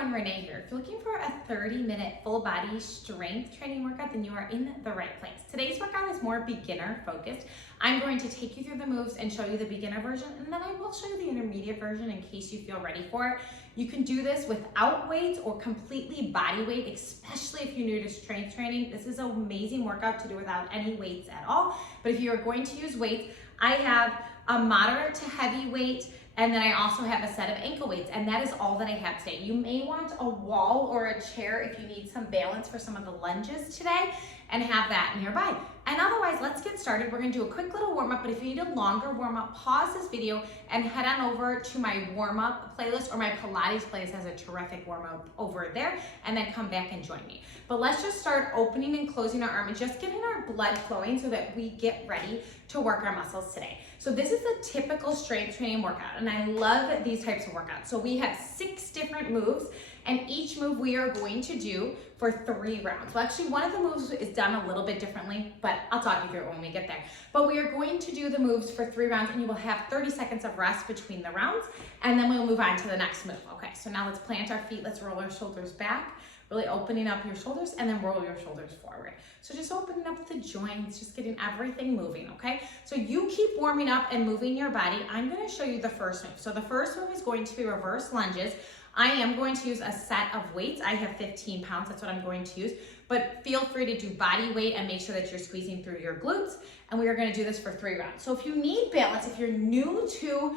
everyone, Renee here. If you're looking for a 30-minute full body strength training workout, then you are in the right place. Today's workout is more beginner focused. I'm going to take you through the moves and show you the beginner version, and then I will show you the intermediate version in case you feel ready for it. You can do this without weights or completely body weight, especially if you're new to strength training. This is an amazing workout to do without any weights at all. But if you are going to use weights, I have a moderate to heavy weight, and then I also have a set of ankle weights, and that is all that I have today. You may want a wall or a chair if you need some balance for some of the lunges today, and have that nearby. And otherwise, let's get started. We're gonna do a quick little warm up, but if you need a longer warm up, pause this video and head on over to my warm up playlist, or my Pilates playlist has a terrific warm up over there, and then come back and join me. But let's just start opening and closing our arm and just getting our blood flowing so that we get ready to work our muscles today. So this is a typical strength training workout, and I love these types of workouts. So we have 6 different moves, and each move we are going to do for 3 rounds. Well, actually, one of the moves is done a little bit differently, but I'll talk you through it when we get there. But we are going to do the moves for 3 rounds, and you will have 30 seconds of rest between the rounds, and then we'll move on to the next move. Okay, so now let's plant our feet. Let's roll our shoulders back, really opening up your shoulders, and then roll your shoulders forward. So just opening up the joints, just getting everything moving, okay? So you keep warming up and moving your body. I'm gonna show you the first move. So the first move is going to be reverse lunges. I am going to use a set of weights. I have 15 pounds, that's what I'm going to use. But feel free to do body weight and make sure that you're squeezing through your glutes. And we are gonna do this for 3 rounds. So if you need balance, if you're new to,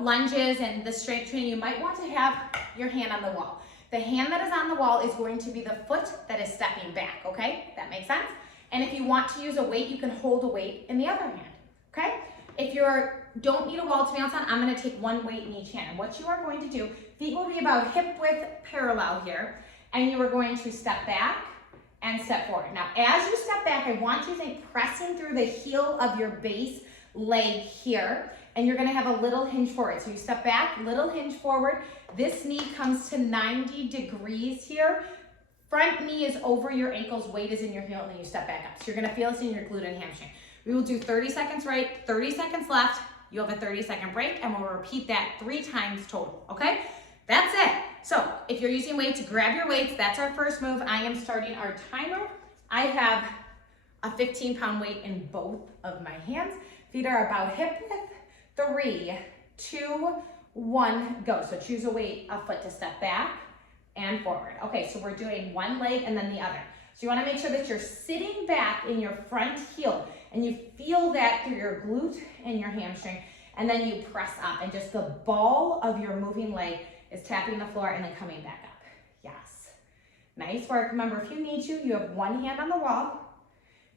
lunges and the strength training, you might want to have your hand on the wall. The hand that is on the wall is going to be the foot that is stepping back, okay? That makes sense? And if you want to use a weight, you can hold a weight in the other hand, okay? If you don't need a wall to balance on, I'm gonna take 1 weight in each hand. And what you are going to do, feet will be about hip width parallel here, and you are going to step back and step forward. Now, as you step back, I want you to think pressing through the heel of your base leg here, and you're gonna have a little hinge forward. So you step back, little hinge forward. This knee comes to 90 degrees here. Front knee is over your ankles, weight is in your heel, and then you step back up. So you're gonna feel this in your glute and hamstring. We will do 30 seconds right, 30 seconds left. You'll have a 30-second break, and we'll repeat that 3 times total, okay? That's it. So if you're using weights, grab your weights. That's our first move. I am starting our timer. I have a 15-pound weight in both of my hands. Feet are about hip width. 3, 2, 1, go. So choose a weight, a foot to step back and forward. Okay, so we're doing one leg and then the other. So you wanna make sure that you're sitting back in your front heel and you feel that through your glute and your hamstring, and then you press up and just the ball of your moving leg is tapping the floor and then coming back up. Yes, nice work. Remember, if you need to, you have 1 hand on the wall.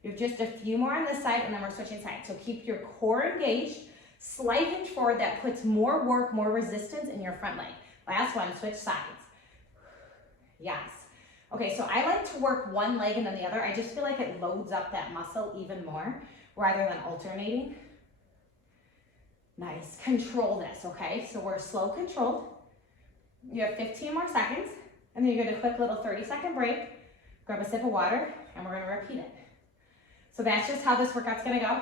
You have just a few more on this side, and then we're switching sides. So keep your core engaged. Slight hinge forward, that puts more work, more resistance in your front leg. Last one, switch sides. Yes. Okay, so I like to work 1 leg and then the other. I just feel like it loads up that muscle even more rather than alternating. Nice, control this, okay? So we're slow controlled. You have 15 more seconds, and then you get a quick little 30-second break, grab a sip of water, and we're gonna repeat it. So that's just how this workout's gonna go.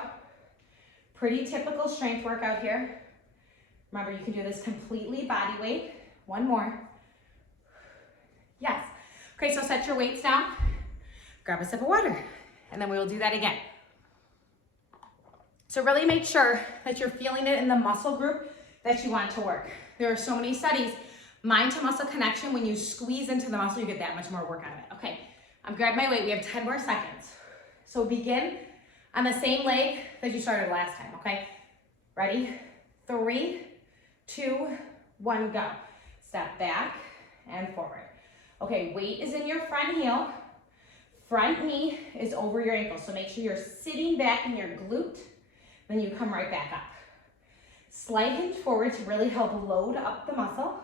Pretty typical strength workout here. Remember, you can do this completely body weight. 1 more. Yes. Okay, so set your weights down. Grab a sip of water, and then we will do that again. So really make sure that you're feeling it in the muscle group that you want to work. There are so many studies, mind to muscle connection, when you squeeze into the muscle, you get that much more work out of it. Okay, I'm grabbing my weight. We have 10 more seconds. So begin on the same leg that you started last time, okay? Ready? 3, 2, 1, go. Step back and forward. Okay, weight is in your front heel. Front knee is over your ankle, so make sure you're sitting back in your glute, then you come right back up. Slight hinge forward to really help load up the muscle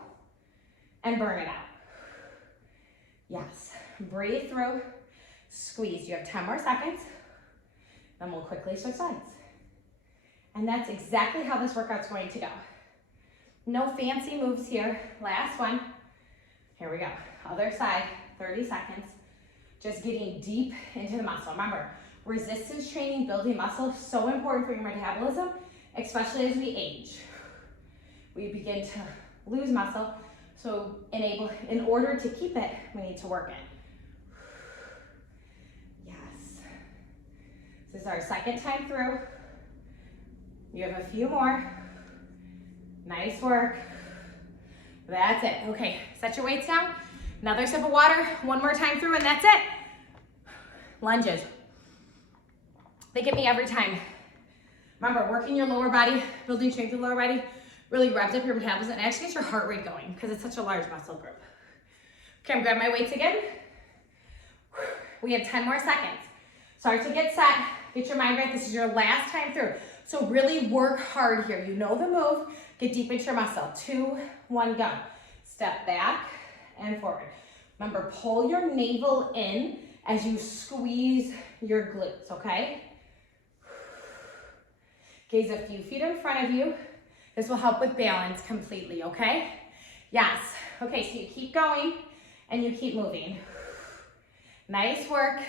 and burn it out. Yes, breathe through, squeeze. You have 10 more seconds. Then we'll quickly switch sides. And that's exactly how this workout's going to go. No fancy moves here. Last one. Here we go. Other side, 30 seconds. Just getting deep into the muscle. Remember, resistance training, building muscle, so important for your metabolism, especially as we age. We begin to lose muscle. So in order to keep it, we need to work it. Yes. This is our second time through. You have a few more. Nice work. That's it. Okay, set your weights down. Another sip of water, one more time through, and that's it. Lunges. They get me every time. Remember, working your lower body, building strength in the lower body, really revs up your metabolism and actually gets your heart rate going because it's such a large muscle group. Okay, I'm grabbing my weights again. We have 10 more seconds. Start to get set, get your mind right. This is your last time through. So really work hard here. You know the move, get deep into your muscle. 2, 1, go. Step back and forward. Remember, pull your navel in as you squeeze your glutes, okay? Gaze a few feet in front of you. This will help with balance completely, okay? Yes. Okay, so you keep going and you keep moving. Nice work.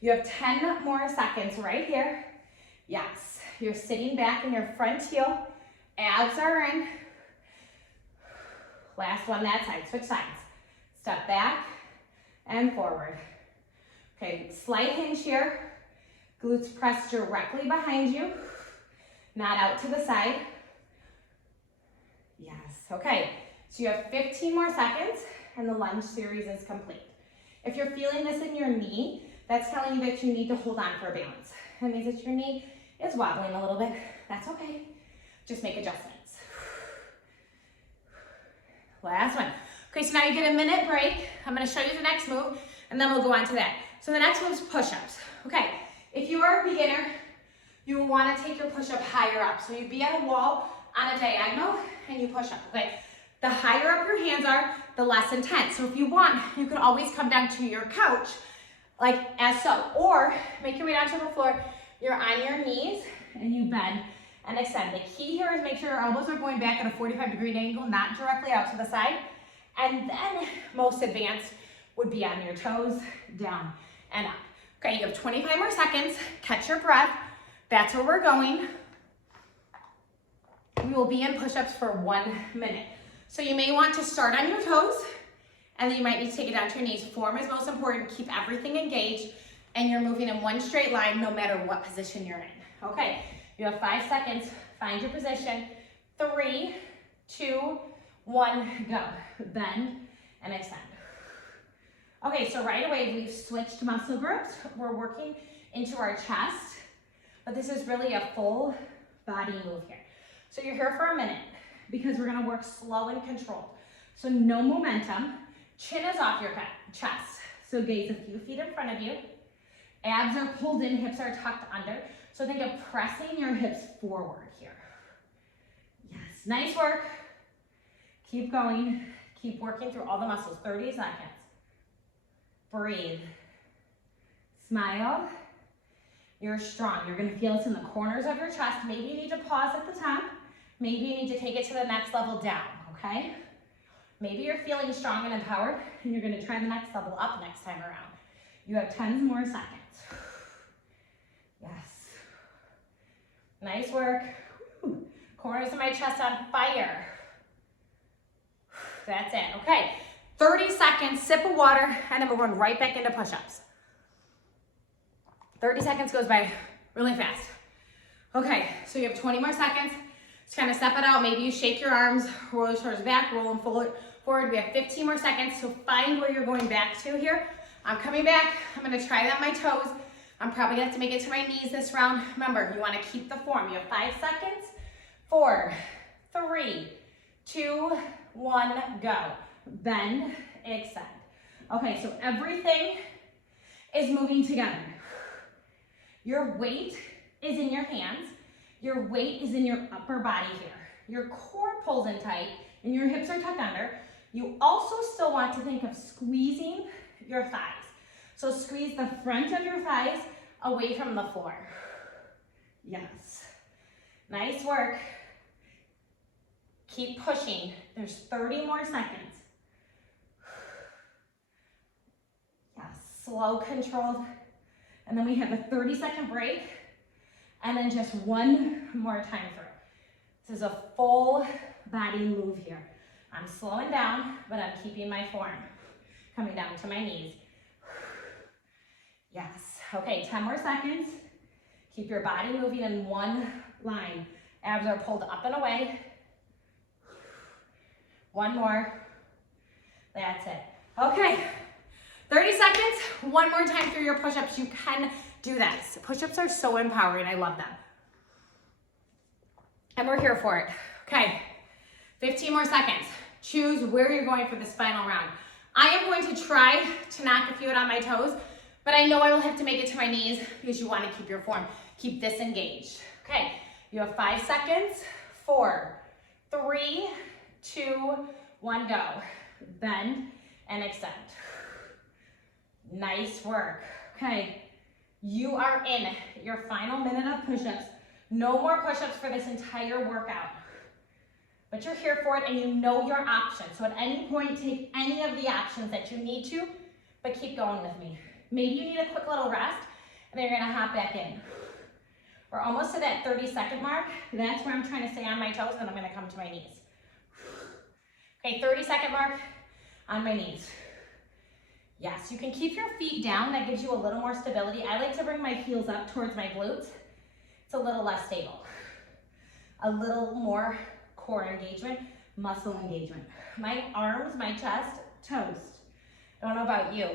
You have 10 more seconds right here. Yes. You're sitting back in your front heel. Abs are in. Last one that side. Switch sides. Step back and forward. Okay, slight hinge here. Glutes pressed directly behind you. Not out to the side. Yes, okay. So you have 15 more seconds and the lunge series is complete. If you're feeling this in your knee, that's telling you that you need to hold on for balance. That means that your knee is wobbling a little bit. That's okay. Just make adjustments. Last one. Okay, so now you get a minute break. I'm gonna show you the next move and then we'll go on to that. So the next move is push-ups. Okay, if you are a beginner, you will want to take your push-up higher up. So you'd be at a wall on a diagonal and you push up, okay? The higher up your hands are, the less intense. So if you want, you can always come down to your couch like as so, or make your way down to the floor. You're on your knees and you bend and extend. The key here is make sure your elbows are going back at a 45-degree angle, not directly out to the side. And then most advanced would be on your toes, down and up. Okay, you have 25 more seconds. Catch your breath. That's where we're going. We will be in push-ups for 1 minute. So you may want to start on your toes, and then you might need to take it down to your knees. Form is most important. Keep everything engaged, and you're moving in one straight line no matter what position you're in. Okay, you have 5 seconds. Find your position. 3, 2, 1, go. Bend and extend. Okay, so right away we've switched muscle groups. We're working into our chest, but this is really a full body move here. So you're here for a minute because we're gonna work slow and controlled. So no momentum, chin is off your chest. So gaze a few feet in front of you. Abs are pulled in, hips are tucked under. So think of pressing your hips forward here. Yes, nice work. Keep going, keep working through all the muscles, 30 seconds. Breathe, smile. You're strong. You're gonna feel this in the corners of your chest. Maybe you need to pause at the top. Maybe you need to take it to the next level down, okay? Maybe you're feeling strong and empowered and you're gonna try the next level up next time around. You have 10 more seconds. Yes. Nice work. Whew. Corners of my chest on fire. That's it, okay. 30 seconds, sip of water, and then we're going right back into push-ups. 30 seconds goes by really fast. Okay, so you have 20 more seconds. Just kind of step it out. Maybe you shake your arms, roll your shoulders back, roll them forward. We have 15 more seconds, so find where you're going back to here. I'm coming back. I'm gonna try that on my toes. I'm probably gonna have to make it to my knees this round. Remember, you wanna keep the form. You have 5 seconds. 4, 3, 2, 1, go. Bend, extend. Okay, so everything is moving together. Your weight is in your hands. Your weight is in your upper body here. Your core pulls in tight and your hips are tucked under. You also still want to think of squeezing your thighs. So squeeze the front of your thighs away from the floor. Yes. Nice work. Keep pushing. There's 30 more seconds. Slow, controlled, and then we have a 30-second break, and then just one more time through. This is a full body move here. I'm slowing down, but I'm keeping my form. Coming down to my knees. Yes. Okay, 10 more seconds. Keep your body moving in one line. Abs are pulled up and away. One more. That's it. Okay, 30 seconds. One more time through your push-ups. You can do this. Push-ups are so empowering. I love them. And we're here for it. Okay, 15 more seconds. Choose where you're going for this final round. I am going to try to knock a few out on my toes, but I know I will have to make it to my knees because you want to keep your form. Keep this engaged. Okay, you have 5 seconds. 4, 3, 2, 1, go. Bend and extend. Nice work. Okay, you are in your final minute of push-ups. No more push-ups for this entire workout. But you're here for it and you know your options. So at any point, take any of the options that you need to, but keep going with me. Maybe you need a quick little rest and then you're gonna hop back in. We're almost to that 30-second mark. That's where I'm trying to stay on my toes and then I'm gonna come to my knees. Okay, 30-second mark on my knees. Yes, you can keep your feet down. That gives you a little more stability. I like to bring my heels up towards my glutes. It's a little less stable. A little more core engagement, muscle engagement. My arms, my chest, toast. I don't know about you,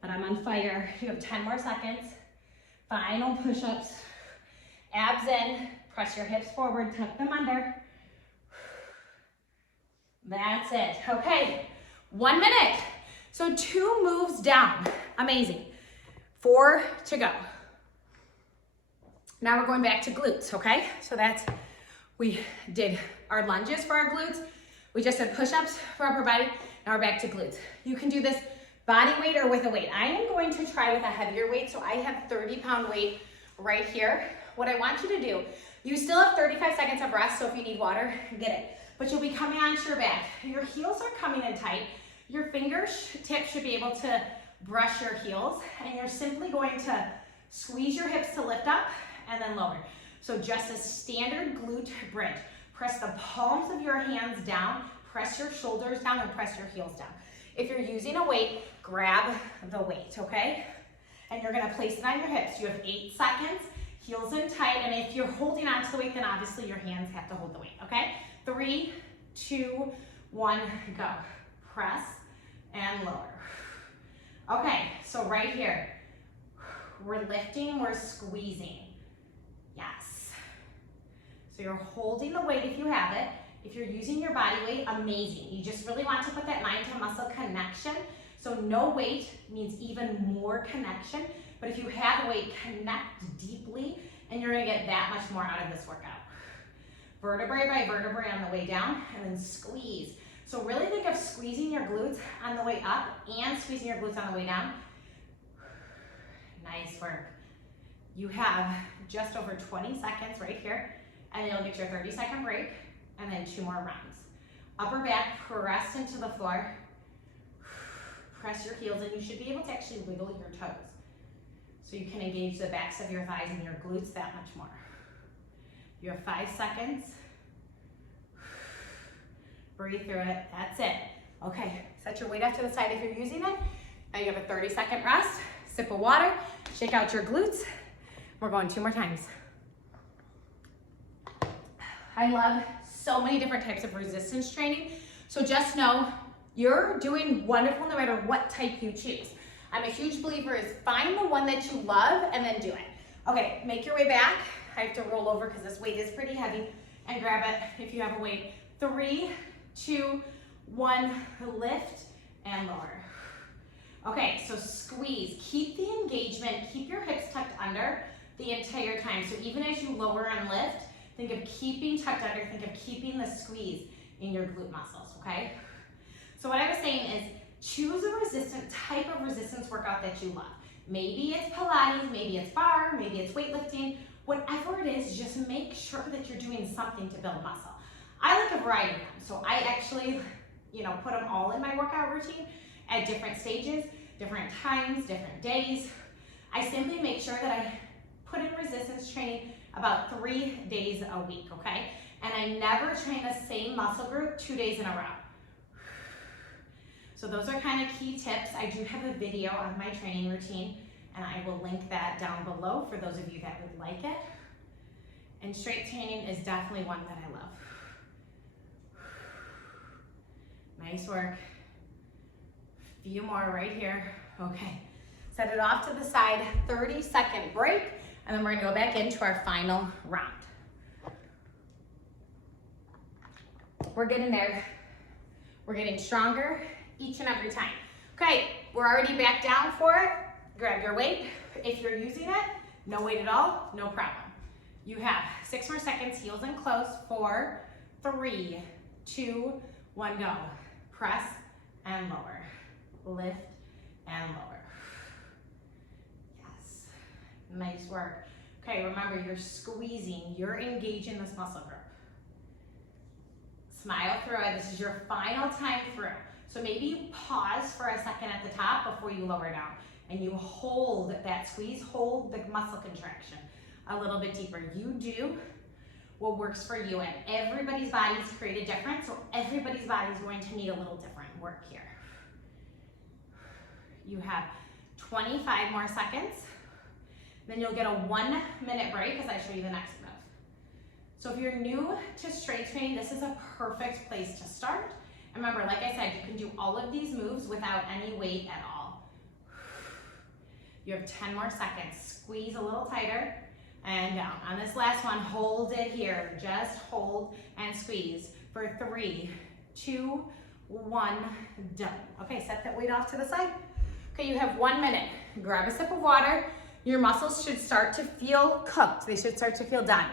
but I'm on fire. You have 10 more seconds. Final push-ups. Abs in, press your hips forward, tuck them under. That's it. Okay, 1 minute. So 2 moves down. Amazing. 4 to go. Now we're going back to glutes, okay? So that's, we did our lunges for our glutes. We just did push-ups for upper body. Now we're back to glutes. You can do this body weight or with a weight. I am going to try with a heavier weight. So I have 30-pound weight right here. What I want you to do, you still have 35 seconds of rest. So if you need water, get it. But you'll be coming onto your back. Your heels are coming in tight. Your fingertips should be able to brush your heels. And you're simply going to squeeze your hips to lift up and then lower. So just a standard glute bridge. Press the palms of your hands down, press your shoulders down, and press your heels down. If you're using a weight, grab the weight, okay? And you're gonna place it on your hips. You have 8 seconds, heels in tight, and if you're holding onto the weight, then obviously your hands have to hold the weight, okay? 3, 2, 1, go. Press and lower. Okay, so right here, we're lifting, we're squeezing. Yes. So you're holding the weight if you have it. If you're using your body weight, amazing. You just really want to put that mind to muscle connection. So no weight means even more connection. But if you have a weight, connect deeply and you're gonna get that much more out of this workout. Vertebrae by vertebrae on the way down and then squeeze. So really think of squeezing your glutes on the way up and squeezing your glutes on the way down. Nice work. You have just over 20 seconds right here, and you'll get your 30-second break, and then 2 more rounds. Upper back, press into the floor. Press your heels, and you should be able to actually wiggle your toes. So you can engage the backs of your thighs and your glutes that much more. You have 5 seconds. Breathe through it, that's it. Okay, set your weight off to the side if you're using it. Now you have a 30-second rest, sip of water, shake out your glutes. We're going 2 more times. I love so many different types of resistance training. So just know you're doing wonderful no matter what type you choose. I'm a huge believer is find the one that you love and then do it. Okay, make your way back. I have to roll over because this weight is pretty heavy and grab it if you have a weight. 3, 2, 1, lift and lower. Okay, so squeeze, keep the engagement, keep your hips tucked under the entire time. So even as you lower and lift, think of keeping tucked under, think of keeping the squeeze in your glute muscles, okay? So what I was saying is choose a type of resistance workout that you love. Maybe it's Pilates, maybe it's bar, maybe it's weightlifting, whatever it is, just make sure that you're doing something to build muscle. I like a variety of them, so I actually, put them all in my workout routine at different stages, different times, different days. I simply make sure that I put in resistance training about 3 days a week, okay? And I never train the same muscle group 2 days in a row. So those are kind of key tips. I do have a video on my training routine, and I will link that down below for those of you that would like it. And strength training is definitely one that I love. Nice work. Few more right here. Okay. Set it off to the side, 30-second break, and then we're gonna go back into our final round. We're getting there. We're getting stronger each and every time. Okay, we're already back down for it. Grab your weight. If you're using it, no weight at all, no problem. You have 6 more seconds, heels in close. 4, 3, 2, 1, go. Press and lower. Lift and lower. Yes, nice work. Okay, remember, you're squeezing, you're engaging this muscle group. Smile through it. This is your final time through. So maybe you pause for a second at the top before you lower down, and you hold that squeeze, hold the muscle contraction a little bit deeper. You do what works for you, and everybody's body's created different, so everybody's body's going to need a little different work here. You have 25 more seconds, then you'll get a 1-minute break as I show you the next move. So if you're new to strength training, this is a perfect place to start. And remember, like I said, you can do all of these moves without any weight at all. You have 10 more seconds. Squeeze a little tighter and down. On this last one, hold it here. Just hold and squeeze for 3, 2, 1, done. Okay, set that weight off to the side. Okay, you have 1 minute. Grab a sip of water. Your muscles should start to feel cooked. They should start to feel done.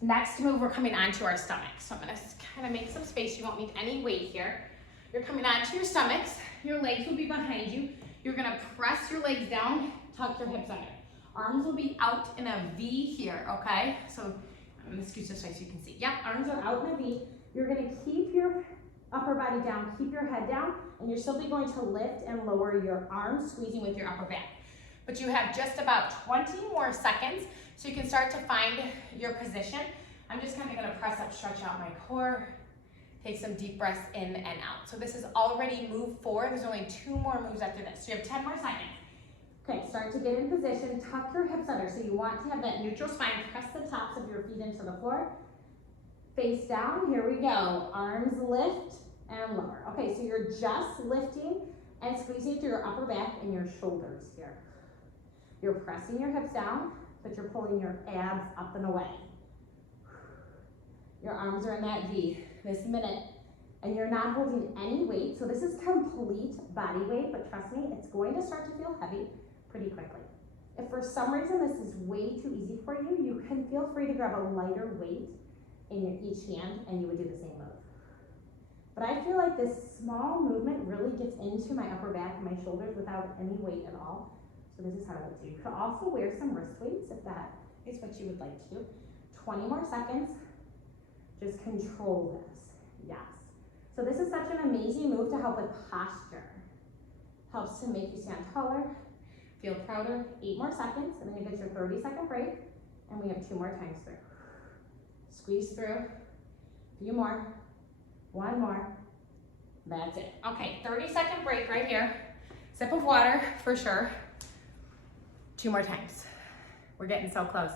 Next move, we're coming onto our stomachs. So I'm gonna kind of make some space. You won't need any weight here. You're coming onto your stomachs. Your legs will be behind you. You're gonna press your legs down, tuck your hips under. Arms will be out in a V here, okay? So I'm gonna scoot this way so you can see. Yep, arms are out in a V. You're gonna keep your upper body down, keep your head down, and you're simply going to lift and lower your arms, squeezing with your upper back. But you have just about 20 more seconds, so you can start to find your position. I'm just kind of gonna press up, stretch out my core, take some deep breaths in and out. So this is already move 4. There's only 2 more moves after this. So you have 10 more seconds. Okay, start to get in position, tuck your hips under. So you want to have that neutral spine, press the tops of your feet into the floor. Face down, here we go. Arms lift and lower. Okay, so you're just lifting and squeezing through your upper back and your shoulders here. You're pressing your hips down, but you're pulling your abs up and away. Your arms are in that V this minute, and you're not holding any weight, so this is complete body weight, but trust me, it's going to start to feel heavy pretty quickly. If for some reason this is way too easy for you, you can feel free to grab a lighter weight in each hand, and you would do the same move. But I feel like this small movement really gets into my upper back and my shoulders without any weight at all. So this is how I would do. You could also wear some wrist weights if that is what you would like to do. 20 more seconds. Just control this. Yes. So this is such an amazing move to help with posture. Helps to make you stand taller, feel prouder. 8 more seconds, and then you get your 30-second break, and we have 2 more times through. Squeeze through. A few more. 1 more. That's it. Okay, 30-second break right here. Sip of water for sure. 2 more times. We're getting so close.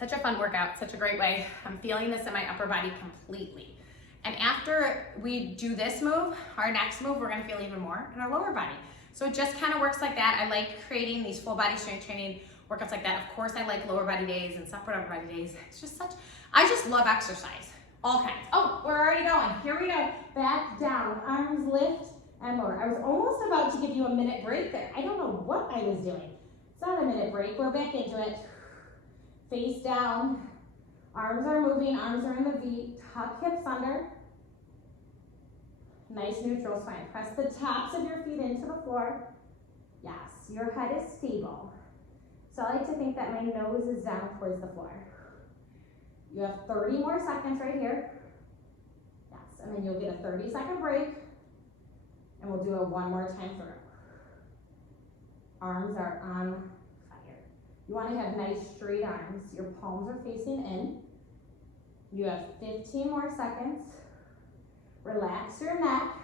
Such a fun workout, such a great way. I'm feeling this in my upper body completely. And after we do this move, our next move, we're gonna feel even more in our lower body. So it just kind of works like that. I like creating these full body strength training workouts like that. Of course, I like lower body days and separate upper body days. It's just I just love exercise, all kinds. Oh, we're already going. Here we go. Back down, arms lift and lower. I was almost about to give you a minute break there. I don't know what I was doing. It's not a minute break, we're back into it. Face down, arms are moving, arms are in the V, tuck hips under. Nice neutral spine. Press the tops of your feet into the floor. Yes, your head is stable. So I like to think that my nose is down towards the floor. You have 30 more seconds right here. Yes, and then you'll get a 30-second break, and we'll do it 1 more time through. Arms are on fire. You want to have nice straight arms. Your palms are facing in. You have 15 more seconds. Relax your neck.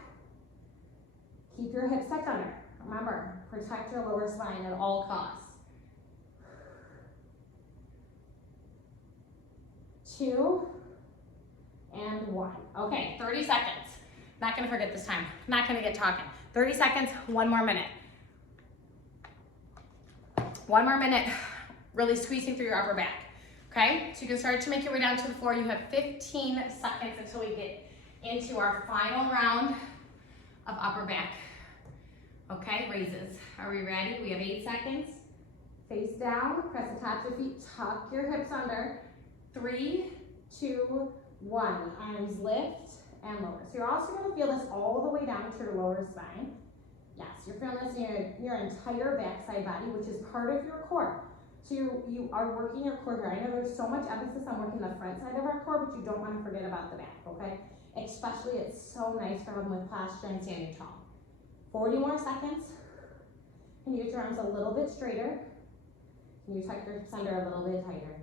Keep your hips tucked under. Remember, protect your lower spine at all costs. 2 and 1. Okay, 30 seconds. Not gonna forget this time. Not gonna get talking. 30 seconds, 1 more minute. 1 more minute, really squeezing through your upper back. Okay, so you can start to make your way down to the floor. You have 15 seconds until we get into our final round of upper back. Okay, raises. Are we ready? We have 8 seconds. Face down, press the tops of your feet, tuck your hips under. 3, 2, 1. Arms lift and lower. So you're also going to feel this all the way down to your lower spine. Yes, you're feeling this in your entire backside body, which is part of your core. So you are working your core here. I know there's so much emphasis on working the front side of our core, but you don't want to forget about the back, okay? Especially, it's so nice for having with posture and standing tall. 40 more seconds. Can you get your arms a little bit straighter? Can you tuck your hips under a little bit tighter?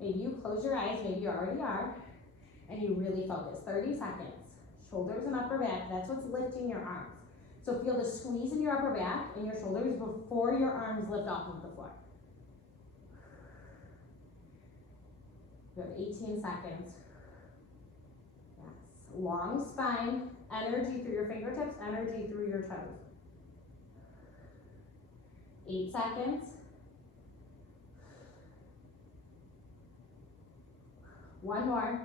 Maybe you close your eyes, maybe you already are, and you really focus. 30 seconds. Shoulders and upper back, that's what's lifting your arms. So feel the squeeze in your upper back and your shoulders before your arms lift off of the floor. You have 18 seconds. Yes. Long spine, energy through your fingertips, energy through your toes. 8 seconds. 1 more.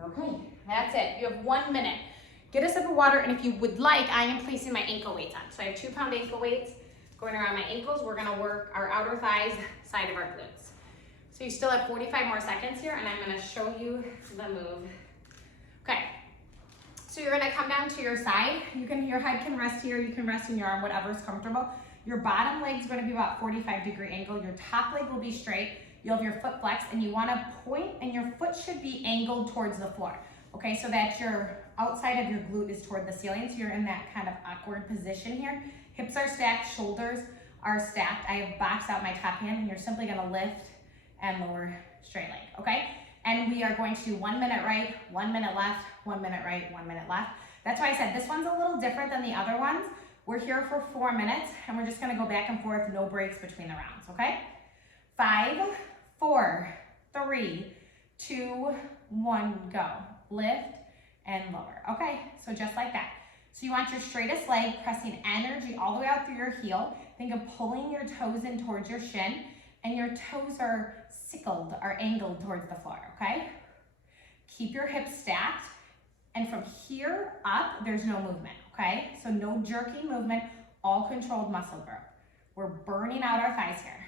Okay, that's it. You have 1 minute. Get a sip of water, and if you would like, I am placing my ankle weights on. So I have 2-pound ankle weights going around my ankles. We're gonna work our outer thighs, side of our glutes. So you still have 45 more seconds here, and I'm gonna show you the move. Okay, so you're gonna come down to your side. Your head can rest here, you can rest in your arm, whatever's comfortable. Your bottom leg's gonna be about 45-degree angle. Your top leg will be straight. You'll have your foot flexed, and you wanna point, and your foot should be angled towards the floor. Okay, so that your outside of your glute is toward the ceiling, so you're in that kind of awkward position here. Hips are stacked, shoulders are stacked. I have boxed out my top hand, and you're simply gonna lift and lower straight leg, okay? And we are going to do 1 minute right, 1 minute left, 1 minute right, 1 minute left. That's why I said this one's a little different than the other ones. We're here for 4 minutes, and we're just gonna go back and forth, no breaks between the rounds, okay? 5, 4, 3, 2, 1, go. Lift and lower. Okay, so just like that. So you want your straightest leg, pressing energy all the way out through your heel. Think of pulling your toes in towards your shin, and your toes are sickled, are angled towards the floor, okay? Keep your hips stacked, and from here up, there's no movement, okay? So no jerky movement, all controlled muscle growth. We're burning out our thighs here.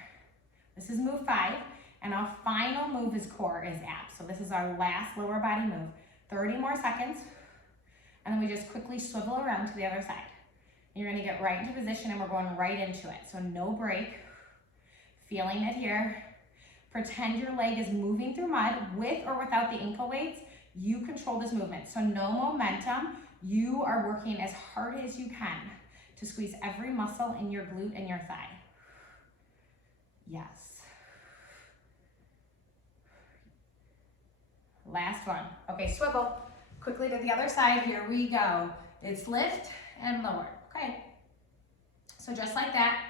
This is move 5, and our final move is core, is abs. So this is our last lower body move. 30 more seconds, and then we just quickly swivel around to the other side. And you're gonna get right into position, and we're going right into it. So no break, feeling it here. Pretend your leg is moving through mud with or without the ankle weights. You control this movement, so no momentum. You are working as hard as you can to squeeze every muscle in your glute and your thigh. Yes. Last one. Okay, swivel. Quickly to the other side. Here we go. It's lift and lower. Okay. So just like that,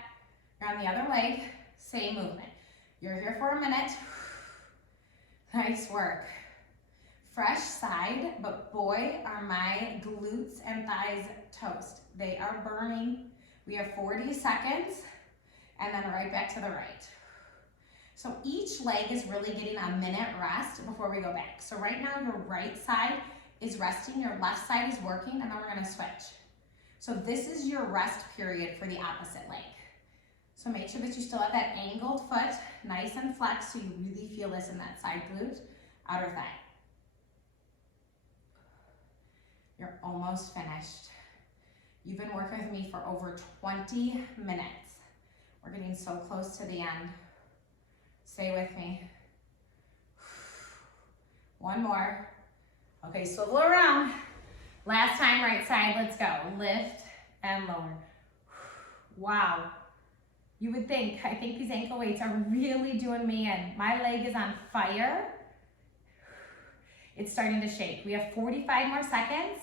you're on the other leg. Same movement. You're here for a minute. Nice work. Fresh side, but boy, are my glutes and thighs toast. They are burning. We have 40 seconds, and then right back to the right. So each leg is really getting a minute rest before we go back. So right now your right side is resting, your left side is working, and then we're gonna switch. So this is your rest period for the opposite leg. So make sure that you still have that angled foot, nice and flexed, so you really feel this in that side glute, outer thigh. You're almost finished. You've been working with me for over 20 minutes. We're getting so close to the end. Stay with me. 1 more. Okay, swivel around. Last time, right side, let's go. Lift and lower. Wow. You would think, I think these ankle weights are really doing me in. My leg is on fire. It's starting to shake. We have 45 more seconds,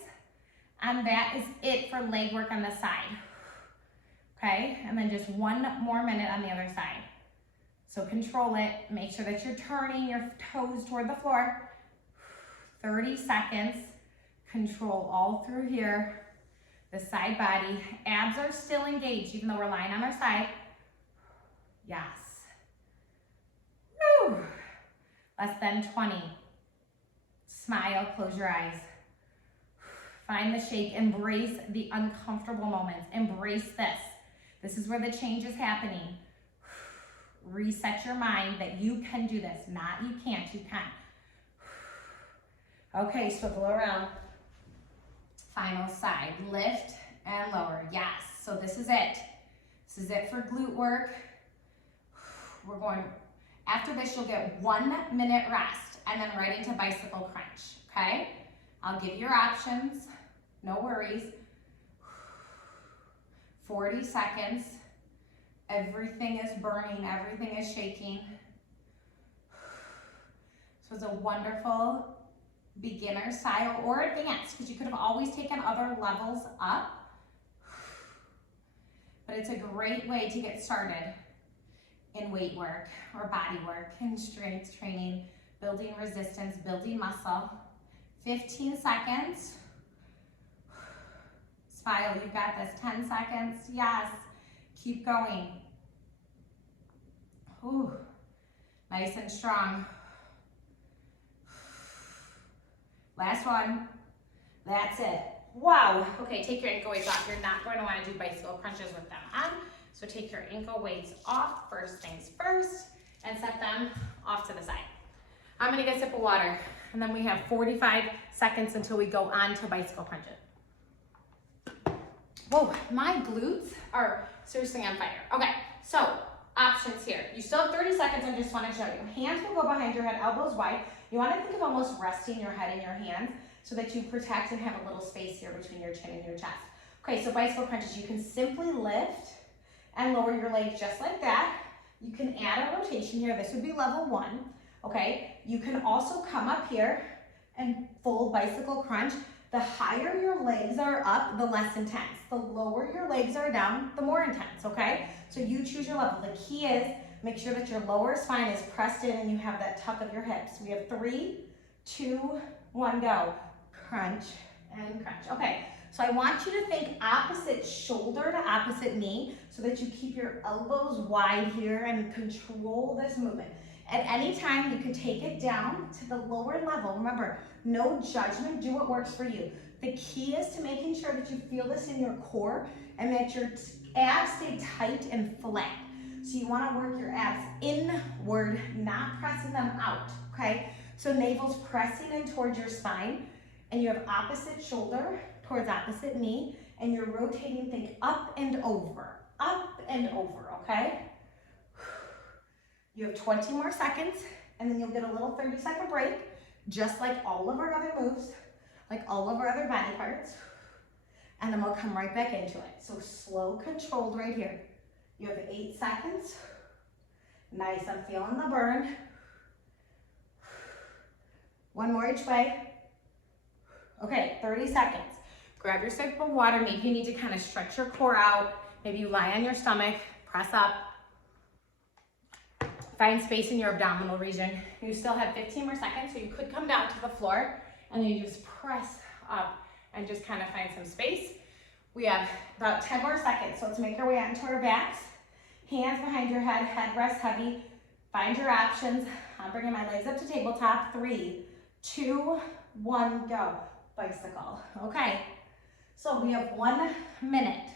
and that is it for leg work on the side. Okay, and then just 1 more minute on the other side. So control it, make sure that you're turning your toes toward the floor. 30 seconds, control all through here. The side body, abs are still engaged even though we're lying on our side. Yes. Woo. Less than 20. Smile, close your eyes. Find the shake, embrace the uncomfortable moments. Embrace this. This is where the change is happening. Reset your mind that you can do this. Not you can't, you can. Okay, swivel around. Final side, lift and lower. Yes, so this is it. This is it for glute work. We're going, after this you'll get 1 minute rest and then right into bicycle crunch, okay? I'll give you your options, no worries. 40 seconds. Everything is burning, everything is shaking. So it's a wonderful beginner style or advanced, because you could have always taken other levels up. But it's a great way to get started in weight work or body work, in strength training, building resistance, building muscle. 15 seconds. Smile, you've got this. 10 seconds, yes. Keep going. Ooh, nice and strong. Last one. That's it. Wow. Okay, take your ankle weights off. You're not going to want to do bicycle crunches with them on. So take your ankle weights off, first things first, and set them off to the side. I'm going to get a sip of water, and then we have 45 seconds until we go on to bicycle crunches. Whoa, my glutes are seriously on fire. Okay, so options here. You still have 30 seconds. I just want to show you. Hands will go behind your head, elbows wide. You want to think of almost resting your head in your hands so that you protect and have a little space here between your chin and your chest. Okay, so bicycle crunches, you can simply lift and lower your legs just like that. You can add a rotation here. This would be level 1, okay? You can also come up here and full bicycle crunch. The higher your legs are up, the less intense. The lower your legs are down, the more intense, okay? So you choose your level. The key is make sure that your lower spine is pressed in and you have that tuck of your hips. We have 3, 2, 1, go. Crunch and crunch. Okay, so I want you to think opposite shoulder to opposite knee so that you keep your elbows wide here and control this movement. At any time, you can take it down to the lower level. Remember, no judgment, do what works for you. The key is to making sure that you feel this in your core and that your abs stay tight and flat. So you want to work your abs inward, not pressing them out, okay? So navel's pressing in towards your spine, and you have opposite shoulder towards opposite knee, and you're rotating, think up and over, okay? You have 20 more seconds, and then you'll get a little 30-second break, just like all of our other moves, like all of our other body parts, and then we'll come right back into it. So slow, controlled right here. You have 8 seconds. Nice, I'm feeling the burn. 1 more each way. Okay, 30 seconds. Grab your sip of water. Maybe you need to kind of stretch your core out. Maybe you lie on your stomach, press up. Find space in your abdominal region. You still have 15 more seconds, so you could come down to the floor and then you just press up and just kind of find some space. We have about 10 more seconds, so let's make our way out into our backs. Hands behind your head, head rests heavy. Find your options. I'm bringing my legs up to tabletop. 3, 2, 1, go. Bicycle. Okay, so we have 1 minute.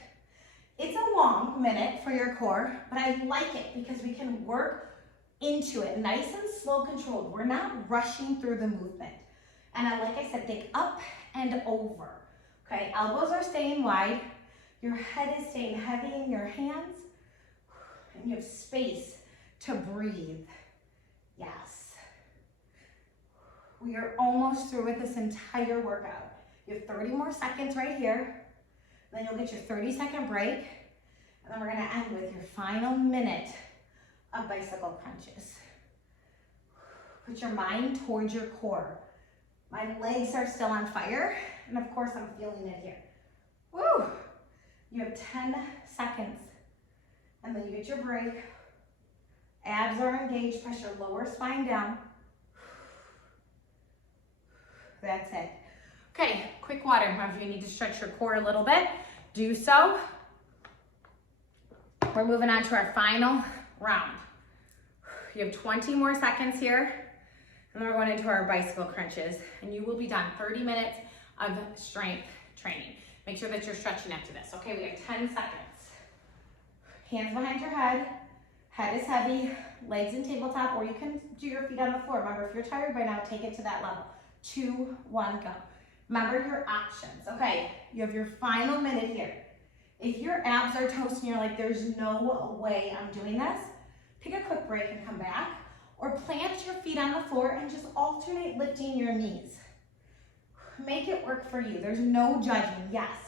It's a long minute for your core, but I like it because we can work into it, nice and slow, controlled. We're not rushing through the movement. And like I said, think up and over. Okay, elbows are staying wide. Your head is staying heavy in your hands. And you have space to breathe. Yes. We are almost through with this entire workout. You have 30 more seconds right here. Then you'll get your 30-second break. And then we're gonna end with your final minute of bicycle crunches. Put your mind towards your core. My legs are still on fire, and of course I'm feeling it here. Woo! You have 10 seconds, and then you get your break. Abs are engaged, press your lower spine down. That's it. Okay, quick water. If you need to stretch your core a little bit, do so. We're moving on to our final round. You have 20 more seconds here, and then we're going into our bicycle crunches, and you will be done. 30 minutes of strength training. Make sure that you're stretching after this. Okay, we have 10 seconds. Hands behind your head. Head is heavy, legs in tabletop, or you can do your feet on the floor. Remember, if you're tired by now, take it to that level. 2, 1, go. Remember your options. Okay, you have your final minute here. If your abs are toast and you're like, there's no way I'm doing this, take a quick break and come back, or plant your feet on the floor and just alternate lifting your knees. Make it work for you. There's no judging. Yes,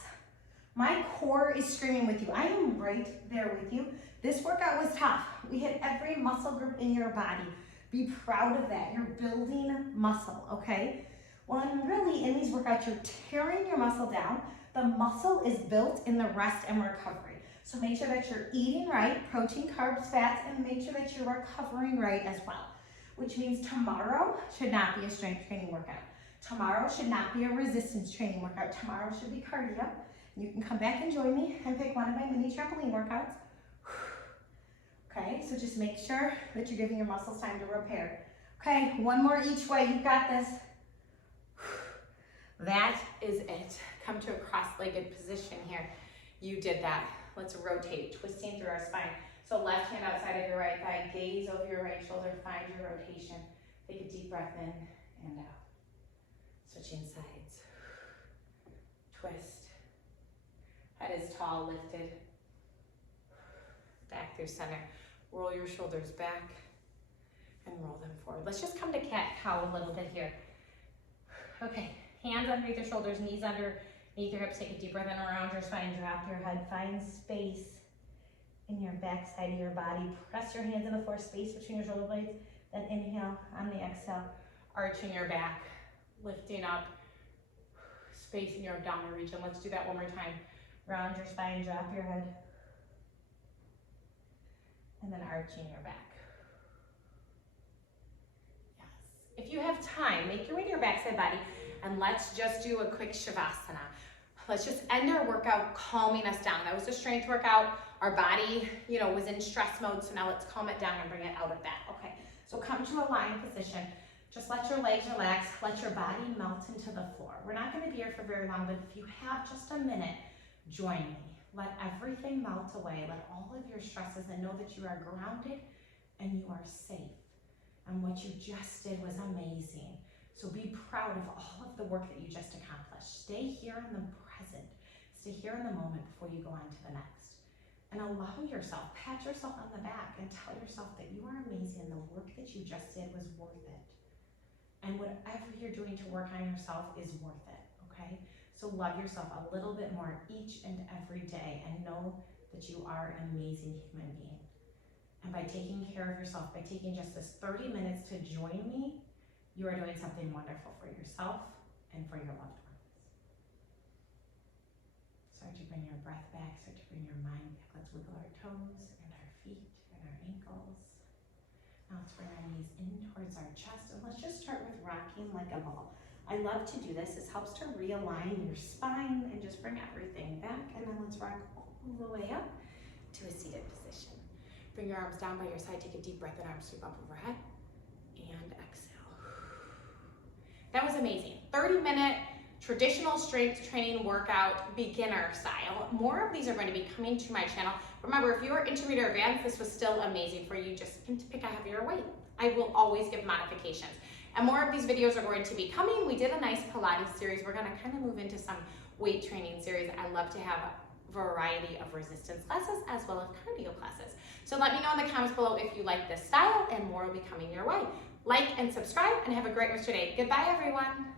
my core is screaming with you. I am right there with you. This workout was tough. We hit every muscle group in your body. Be proud of that. You're building muscle, okay? Well, and really in these workouts, you're tearing your muscle down. The muscle is built in the rest and recovery. So make sure that you're eating right, protein, carbs, fats, and make sure that you're recovering right as well. Which means tomorrow should not be a strength training workout. Tomorrow should not be a resistance training workout. Tomorrow should be cardio. You can come back and join me and pick one of my mini trampoline workouts. Okay, so just make sure that you're giving your muscles time to repair. Okay, one more each way. You've got this. That is it. Come to a cross-legged position here. You did that. Let's rotate, twisting through our spine. So left hand outside of your right thigh, gaze over your right shoulder, find your rotation. Take a deep breath in and out. Switching sides. Twist. Head is tall, lifted. Back through center. Roll your shoulders back and roll them forward. Let's just come to cat-cow a little bit here. Okay, hands underneath your shoulders, knees underneath your hips. Take a deep breath in around your spine, drop your head. Find space in your back side of your body. Press your hands in the floor, space between your shoulder blades. Then inhale, on the exhale, arching your back, lifting up, space in your abdominal region. Let's do that one more time. Round your spine, drop your head. And then arching your back. Yes. If you have time, make your way to your backside body and let's just do a quick Shavasana. Let's just end our workout calming us down. That was a strength workout. Our body, was in stress mode, so now let's calm it down and bring it out of that. Okay, so come to a lying position. Just let your legs relax, let your body melt into the floor. We're not gonna be here for very long, but if you have just a minute, join me. Let everything melt away. Let all of your stresses and know that you are grounded and you are safe. And what you just did was amazing. So be proud of all of the work that you just accomplished. Stay here in the present. Stay here in the moment before you go on to the next. And allow yourself, pat yourself on the back and tell yourself that you are amazing and the work that you just did was worth it. And whatever you're doing to work on yourself is worth it, okay? So love yourself a little bit more each and every day and know that you are an amazing human being. And by taking care of yourself, by taking just this 30 minutes to join me, you are doing something wonderful for yourself and for your loved ones. Start to bring your breath back, start to bring your mind back. Let's wiggle our toes and our feet and our ankles. Now let's bring our knees in towards our chest and let's just start with rocking like a ball. I love to do this. This helps to realign your spine and just bring everything back. And then let's rock all the way up to a seated position. Bring your arms down by your side. Take a deep breath in, arms sweep up overhead. And exhale. That was amazing. 30-minute traditional strength training workout, beginner style. More of these are going to be coming to my channel. Remember, if you are intermediate or advanced, this was still amazing for you. Just to pick a heavier weight. I will always give modifications. And more of these videos are going to be coming. We did a nice Pilates series. We're gonna kind of move into some weight training series. I love to have a variety of resistance classes as well as cardio classes. So let me know in the comments below if you like this style and more will be coming your way. Like and subscribe and have a great rest of your day. Goodbye, everyone.